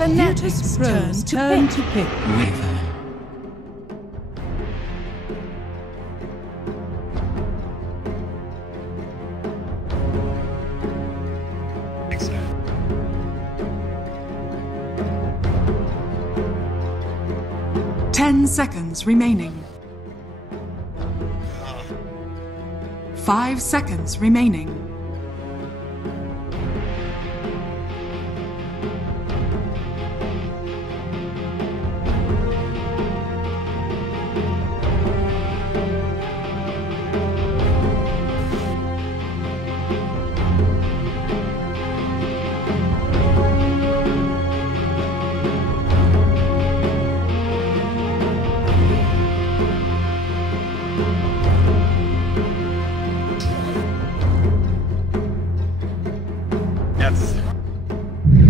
Fnatic's turn to pick. River. So. 10 seconds remaining. 5 seconds remaining.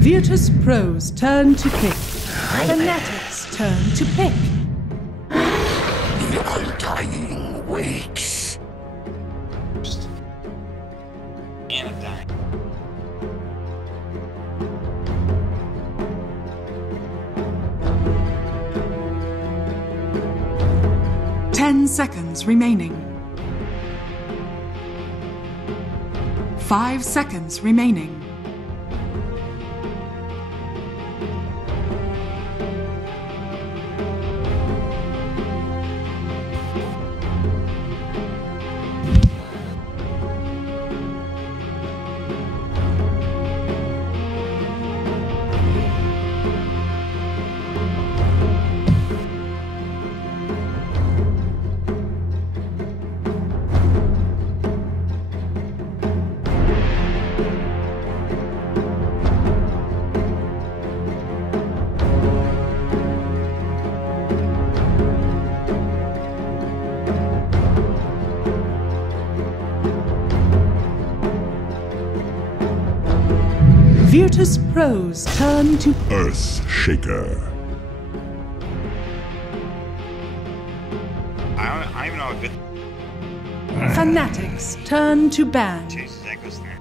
Virtus Pro's turn to pick. Fnatic's turn to pick. The undying wakes. Anodyne. Ten seconds remaining. 5 seconds remaining. Virtus Pro's turn to Earth Shaker. I don't even know a good. Fnatic's turn to ban. Jesus, that goes there.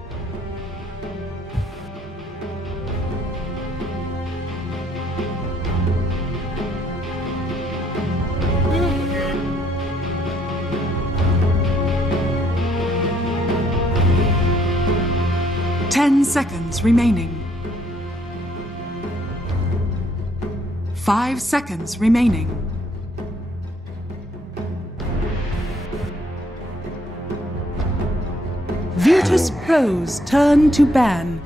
Ten seconds remaining. 5 seconds remaining. Virtus Pro's turn to ban.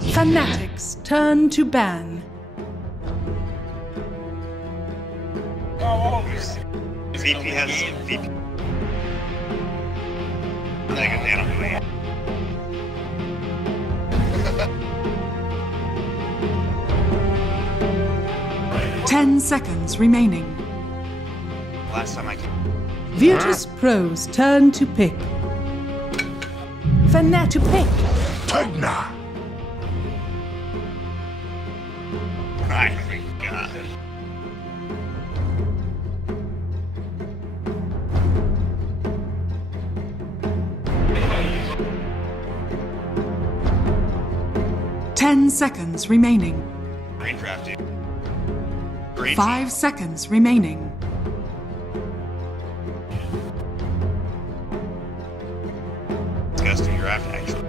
Fnatic's turn to ban. VP has VP. Negative nano. 10 seconds remaining. Last time I came. Virtus Pro's turn to pick. Fnatic to pick. Tegna. My God. Ten seconds remaining. Brain draft, dude. Great 5 seconds remaining. disgusting draft, actually.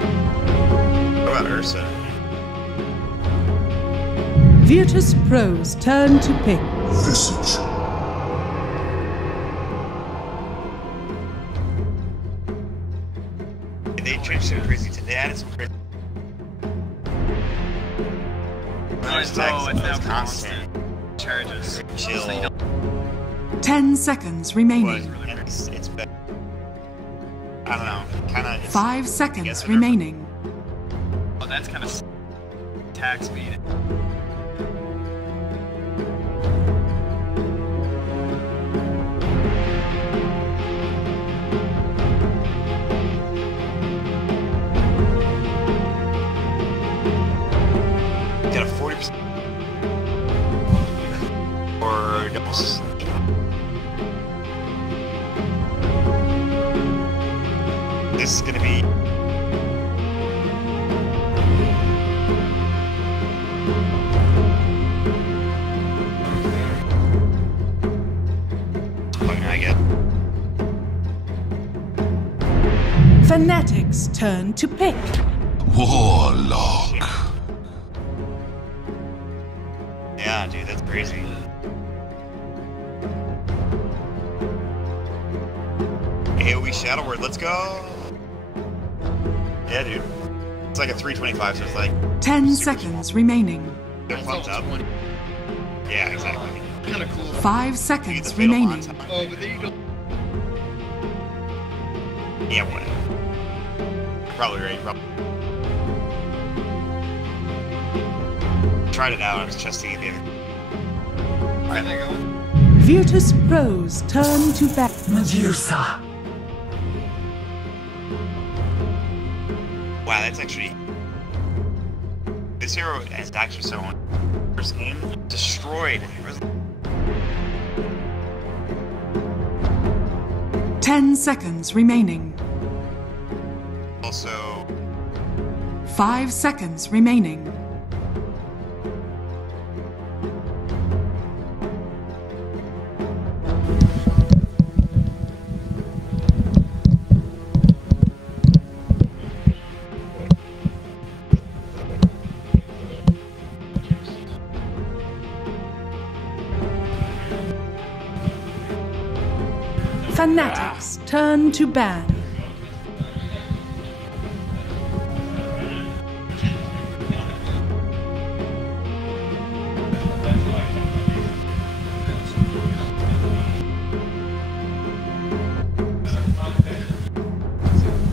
What about Ursa? Virtus Pro's turn to pick. Visage. They changed some crazy. They added some crazy. It's now constant. Charges. Chill. So you don't- 10 seconds But remaining. it's better. I don't know. Kind of. 5 seconds remaining. Oh, that's kind of attack speed. Got a 40% or doubles. This is gonna be. I get. Fnatic's turn to pick. Warlock. Yeah, dude, that's crazy. AoE Shadow Word, let's go! Yeah, dude. It's like a 325, so it's like 10 seconds remaining. they're pumped up. Yeah, exactly. Kind of cool. 5 You get seconds the middle on remaining. top. Oh, but there you go. Yeah, whatever. You're probably right. Tried it out, I was testing it the other. Alright, there you go. Virtus Pro's turn to back. Medusa. Wow, that's actually. This hero is actually so on. First game, destroyed. 10 seconds remaining. Also, 5 seconds remaining. Fnatic's turn to ban.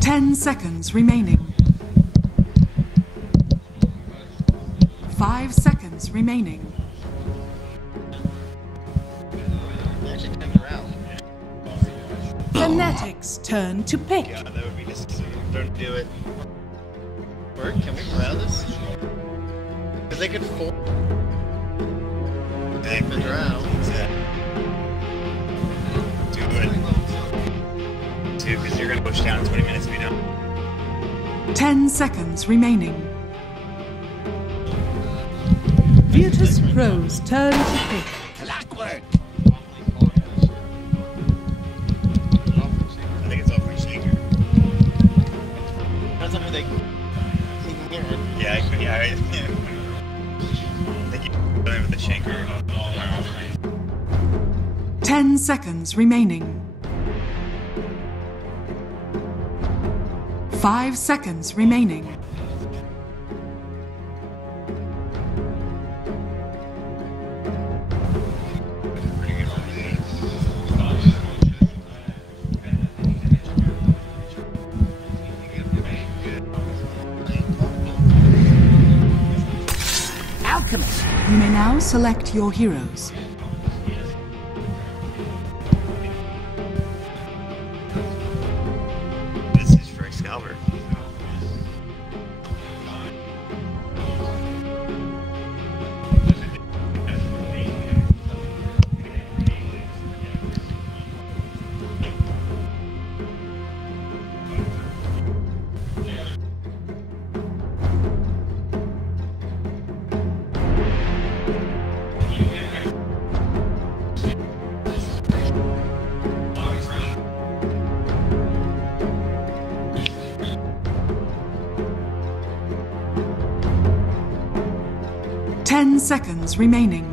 Ten seconds remaining. 5 seconds remaining. Actually turned around. Fnatic's turn to pick. yeah, that would be necessary. Don't do it. Bert, can we grab this? Because they could fold Thank the drow. Do it. Too, because you're gonna push down in 20 minutes if you don't. 10 seconds remaining. Virtus Pro's turn to pick. Clockwork. I think it's all free shaker. That's something they can hear it. Yeah, I think you going with the shaker. 10 seconds remaining. 5 seconds remaining. You may now select your heroes. This is for Excalibur. Ten seconds remaining.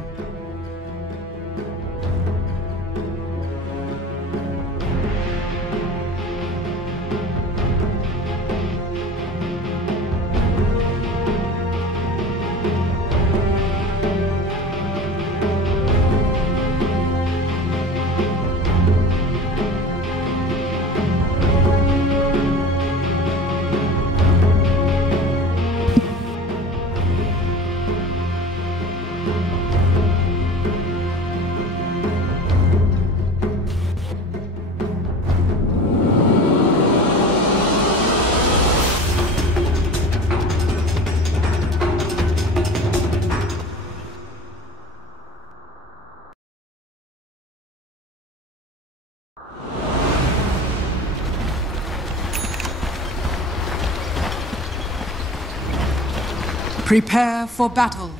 Prepare for battle.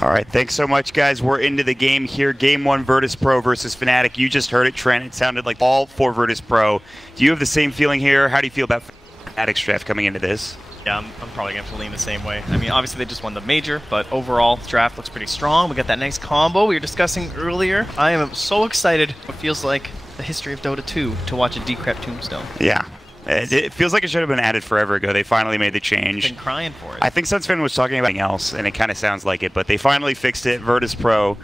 All right, thanks so much, guys. We're into the game here. Game 1, Virtus Pro versus Fnatic. You just heard it, Trent. It sounded like all for Virtus Pro. Do you have the same feeling here? How do you feel about Fnatic's draft coming into this? Yeah, I'm probably going to lean the same way. I mean, obviously they just won the major, but overall, the draft looks pretty strong. We got that nice combo we were discussing earlier. I am so excited. It feels like the history of Dota 2 to watch a Decrep Tombstone. Yeah. It feels like it should have been added forever ago. They finally made the change. Been crying for it. I think Sunsfin was talking about something else, and it kind of sounds like it, but they finally fixed it. Virtus Pro.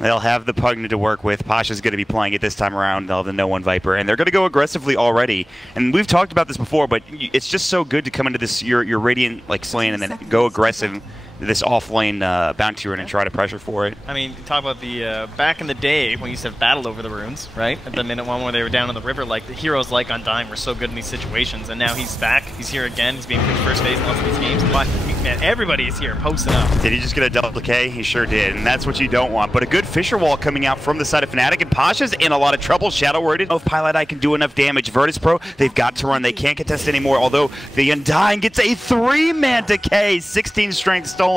They'll have the Pugna to work with. Pasha's going to be playing it this time around. They'll have the No One Viper, and they're going to go aggressively already. And we've talked about this before, but it's just so good to come into this your Radiant like lane and then go aggressive. This off-lane bounty run and try to pressure for it. I mean, talk about the back in the day when you used to have battle over the runes, right? At the minute one where they were down in the river, like the heroes like Undyne were so good in these situations, and now he's back. He's here again. He's being picked first phase in lots of these games. But man, everybody is here posting up. Did he just get a double decay? He sure did, and that's what you don't want. But a good Fisher Wall coming out from the side of Fnatic, and Pasha's in a lot of trouble. Shadow worried if Pilot Eye can do enough damage. Virtus Pro, they've got to run. They can't contest anymore. Although the Undyne gets a 3-man decay, 16 strength stolen,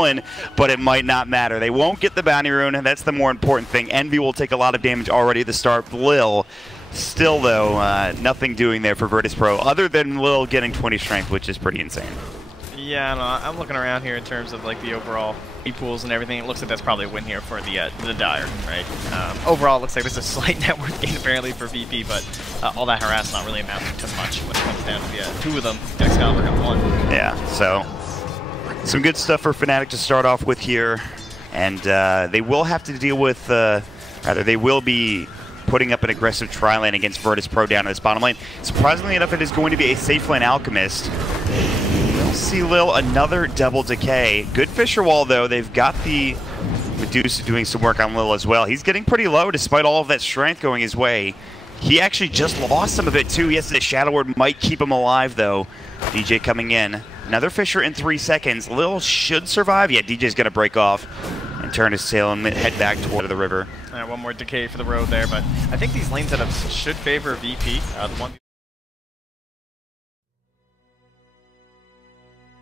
but it might not matter. They won't get the bounty rune, and that's the more important thing. Envy will take a lot of damage already at the start. Lil, still though, nothing doing there for Virtus Pro, other than Lil getting 20 strength, which is pretty insane. Yeah, no, I'm looking around here in terms of like the overall pools and everything. It looks like that's probably a win here for the Dire, right? Overall, it looks like there's a slight net worth gain apparently for VP, but all that harass not really amounting to much when it comes down to the two of them. Excalibur got one. Yeah, so some good stuff for Fnatic to start off with here, and they will have to deal with, rather they will be putting up an aggressive tri-lane against Virtus Pro down in this bottom lane. Surprisingly enough, it is going to be a safe lane Alchemist. We'll see Lil another double decay. Good Fisher Wall though, they've got the Medusa doing some work on Lil as well. He's getting pretty low despite all of that strength going his way. He actually just lost some of it too. Yes, the Shadow Word might keep him alive though. DJ coming in. Another Fisher in 3 seconds. Lil should survive. Yeah, DJ's going to break off and turn his sail and head back toward the river. One more decay for the road there, but I think these lane setups should favor VP. The one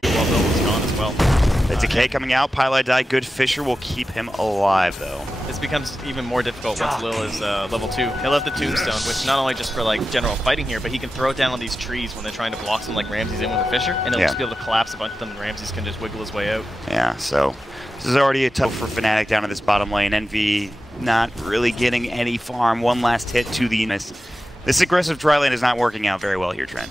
well, Bill was gone as well. The decay coming out. Pilot die. Good Fisher will keep him alive though. This becomes even more difficult once Lil is level 2. He'll have the Tombstone, which not only just for like general fighting here, but he can throw it down on these trees when they're trying to block some like Ramses in with a Fisher, and he'll just be able to collapse a bunch of them, and Ramses can just wiggle his way out. Yeah, so this is already a tough for Fnatic down in this bottom lane. Envy not really getting any farm. One last hit to the miss. This aggressive tri lane is not working out very well here, Trent.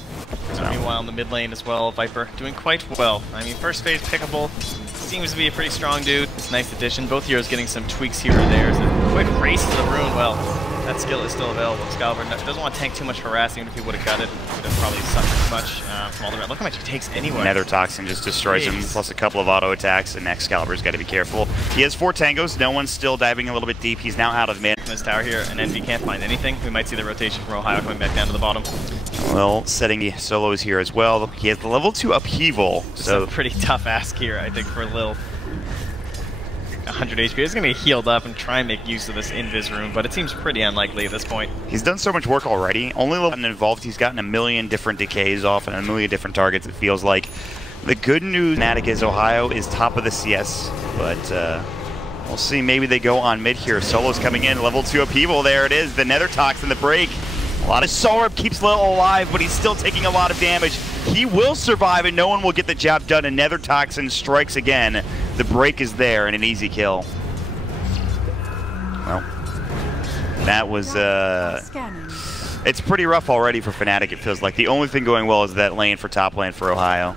So. Meanwhile, in the mid lane as well, Viper doing quite well. I mean, first phase pickable. Seems to be a pretty strong dude. It's a nice addition. Both heroes getting some tweaks here and there. It's a quick race to the rune. Well, that skill is still available. Excalibur doesn't want to tank too much harass, even if he would have got it. Would have probably suffered much from all the red. Look how much he takes anyway. Nether Toxin just destroys him, plus a couple of auto attacks, and Excalibur's got to be careful. He has 4 tangos. No one's still diving a little bit deep. He's now out of mid. This tower here, and Envy can't find anything. We might see the rotation from Ohio coming back down to the bottom. Well, setting the solos here as well. He has the level 2 upheaval. So a pretty tough ask here, I think, for Lil. 100 HP. He's going to be healed up and try and make use of this invis room, but it seems pretty unlikely at this point. He's done so much work already. Only level involved, he's gotten a million different decays off and a million different targets, it feels like. The good news, Fnatic is Ohio is top of the CS, but we'll see. Maybe they go on mid here. Solo's coming in, level 2 upheaval. There it is, the Nether Toxin, the break. A lot of Sorb keeps Lil alive, but he's still taking a lot of damage. He will survive, and no one will get the job done. And Nether Toxin strikes again. The break is there, and an easy kill. Well, that was, it's pretty rough already for Fnatic, it feels like. The only thing going well is that lane for top lane for Ohio.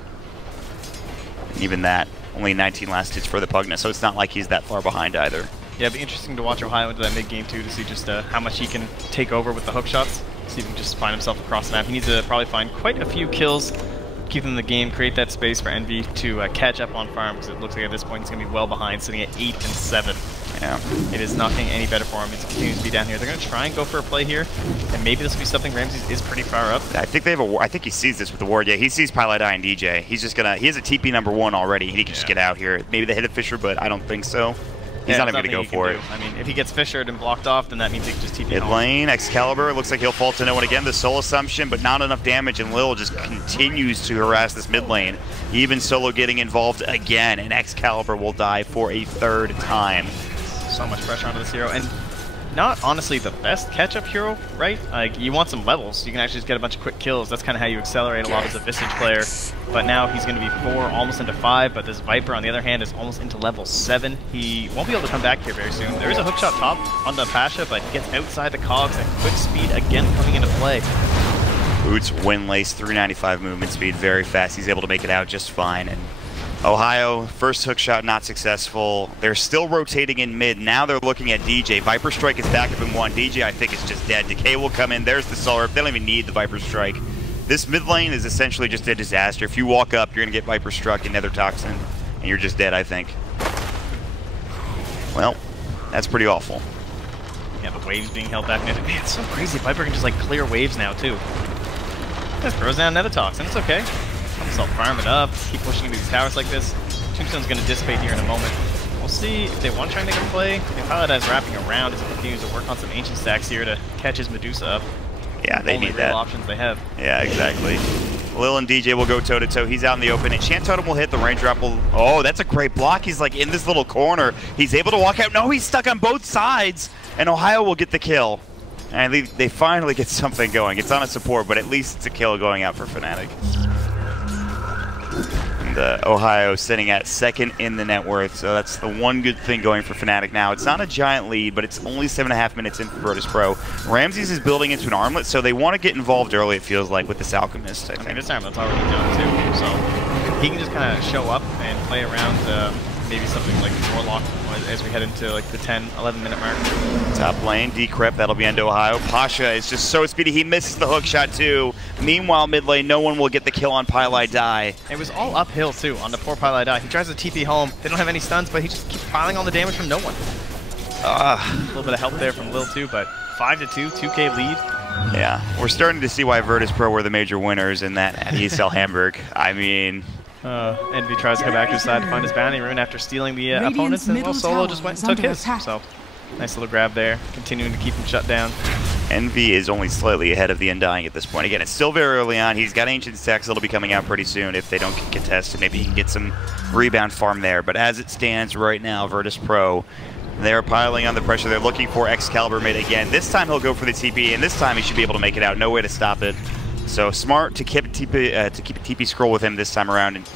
Even that, only 19 last hits for the Pugna, so it's not like he's that far behind either. Yeah, it'd be interesting to watch Ohio into that mid game too, to see just how much he can take over with the hook shots. See if he can just find himself across the map. He needs to probably find quite a few kills, keep them in the game, create that space for Envy to catch up on farm, because it looks like at this point he's going to be well behind, sitting at 8 and 7. Yeah. It is not getting any better for him. He continues to be down here. They're going to try and go for a play here, and maybe this will be something. Ramses is pretty far up. I think they have a. I think he sees this with the ward. Yeah, he sees Pilot Eye and DJ. He's just gonna. He has a TP #1 already. He can just get out here. Maybe they hit a Fisher, but I don't think so. He's not even going to go for it. I mean, if he gets fissured and blocked off, then that means he can just TP mid lane, Excalibur, looks like he'll fall to no one again. The Soul Assumption, but not enough damage, and Lil just continues to harass this mid lane. Even Solo getting involved again, and Excalibur will die for a 3rd time. So much pressure onto this hero, and not honestly the best catch-up hero, right? Like, you want some levels. You can actually just get a bunch of quick kills. That's kind of how you accelerate a lot as a Visage player. But now he's going to be 4, almost into 5, but this Viper, on the other hand, is almost into level 7. He won't be able to come back here very soon. There is a hookshot top on the Pasha, but he gets outside the cogs, and quick speed again coming into play. Boots, Windlace, 395 movement speed, very fast. He's able to make it out just fine. And Ohio, first hook shot not successful. They're still rotating in mid. Now they're looking at DJ. Viper Strike is back up in 1. DJ, I think, is just dead. Decay will come in. There's the Solar. They don't even need the Viper Strike. This mid lane is essentially just a disaster. If you walk up, you're going to get Viper Struck and Nether Toxin, and you're just dead, I think. Well, that's pretty awful. Yeah, the waves being held back. Man, it's so crazy. Viper can just, like, clear waves now, too. Just throws down Nether Toxin. It's okay. Help himself farm it up, keep pushing into these towers like this. Tombstone's going to dissipate here in a moment. We'll see if they want to try and make a play. Pilot Eye's wrapping around as he continues to work on some ancient stacks here to catch his Medusa up. Yeah, they need that. Options they have. Yeah, exactly. Lil and DJ will go toe-to-toe. He's out in the open. Enchant Totem will hit. The raindrop will... Oh, that's a great block. He's like in this little corner. He's able to walk out. No, he's stuck on both sides. And Ohio will get the kill. And they finally get something going. It's on a support, but at least it's a kill going out for Fnatic. Ohio sitting at 2nd in the net worth, so that's the one good thing going for Fnatic now. It's not a giant lead, but it's only 7.5 minutes in for Virtus Pro. Ramses is building into an armlet, so they want to get involved early, it feels like, with this Alchemist, I think. I mean, this armlet's already done, too, so he can just kind of show up and play around maybe something like Warlock as we head into like the 10, 11 minute mark. Top lane, Decrypt, that'll be into Ohio. Pasha is just so speedy, he misses the hook shot too. Meanwhile, mid lane, no one will get the kill on Pilot Die. It was all uphill too on the poor Pilot Die. He tries to TP home, they don't have any stuns, but he just keeps piling on the damage from no one. A little bit of help there from Lil too, but 5-2, 2K lead. Yeah, we're starting to see why Virtus Pro were the major winners in that at ESL Hamburg. I mean... Envy tries to come back to his side to find his bounty rune after stealing the opponents, and well, Solo just went and took his. So, nice little grab there, continuing to keep him shut down. Envy is only slightly ahead of the Undying at this point. Again, it's still very early on. He's got Ancient Stacks that'll be coming out pretty soon if they don't get contested. Maybe he can get some rebound farm there. But as it stands right now, Virtus Pro, they're piling on the pressure. They're looking for Excalibur mid again. This time he'll go for the TP, and this time he should be able to make it out. No way to stop it. So smart to keep a TP scroll with him this time around, and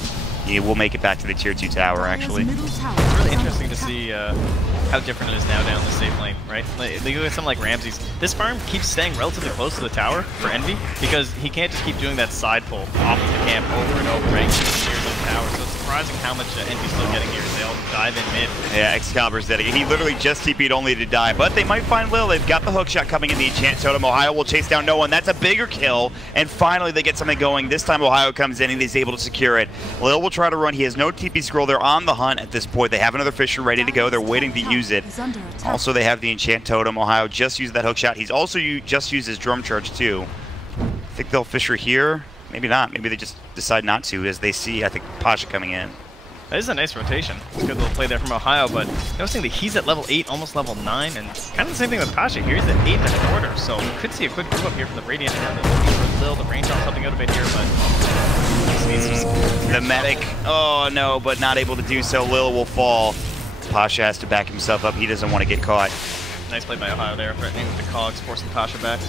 he will make it back to the tier 2 tower, actually. It's really interesting to see how different it is now down the safe lane, right? Like, they go with something like Ramses. This farm keeps staying relatively close to the tower for Envy, because he can't just keep doing that side pull off of the camp over and over, right? Near the tower, so it's surprising how much NB's still getting here. They all dive in mid. Yeah, Excalibur's dead again. He literally just TP'd only to die, but they might find Lil. They've got the hook shot coming in the Enchant Totem. Ohio will chase down no one. That's a bigger kill, and finally they get something going. This time Ohio comes in and he's able to secure it. Lil will try to run. He has no TP scroll. They're on the hunt at this point. They have another Fisher ready to go. They're waiting to use it. Also, they have the Enchant Totem. Ohio just used that hook shot. He's also just used his drum charge too. I think they'll Fisher here. Maybe not. Maybe they just decide not to as they see, I think, Pasha coming in. That is a nice rotation. It's a good little play there from Ohio, but noticing that he's at level 8, almost level 9, and kind of the same thing with Pasha here. He's at 8.25, so we could see a quick move up here from the Radiant and the range on something out a bit here, but the medic, oh no, but not able to do so. Lil will fall. Pasha has to back himself up. He doesn't want to get caught. Nice play by Ohio there, threatening with the cogs, forcing Pasha back.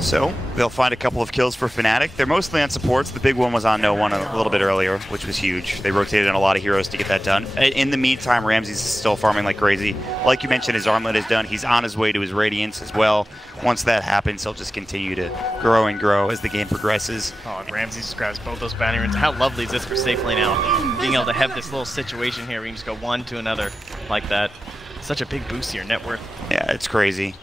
So they'll find a couple of kills for Fnatic. They're mostly on supports. The big one was on no one a little bit earlier, which was huge. They rotated in a lot of heroes to get that done. In the meantime, Ramsey's still farming like crazy. Like you mentioned, his armlet is done. He's on his way to his Radiance as well. Once that happens, he'll just continue to grow and grow as the game progresses. Oh, and Ramsey just grabs both those bounty runes. How lovely is this for safe lane out? Being able to have this little situation here where you can just go one to another like that. Such a big boost to your net worth. Yeah, it's crazy.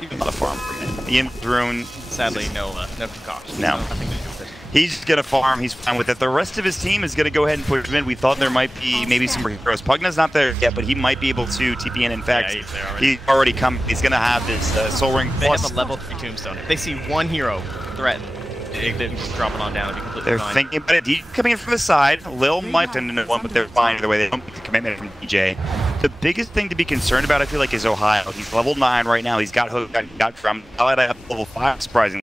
Even the farm for him. The Imp Rune. Sadly, no concoction. No. Nothing to do with it. He's going to farm. He's fine with it. The rest of his team is going to go ahead and push him in. We thought there might be maybe some more heroes. Pugna's not there yet, but he might be able to TP in. In fact, yeah, he's already come. He's going to have this Soul Ring They plus. have a level 3 tombstone. If they see one hero threatened, they can just drop it on down. It'd be completely They're fine. thinking about it. DJ coming in from the side. Lil might end in one, but they're fine either way. They don't make the commitment from DJ. The biggest thing to be concerned about, I feel like, is Ohio. He's level 9 right now. He's got hook, got drum. Up level 5, surprisingly.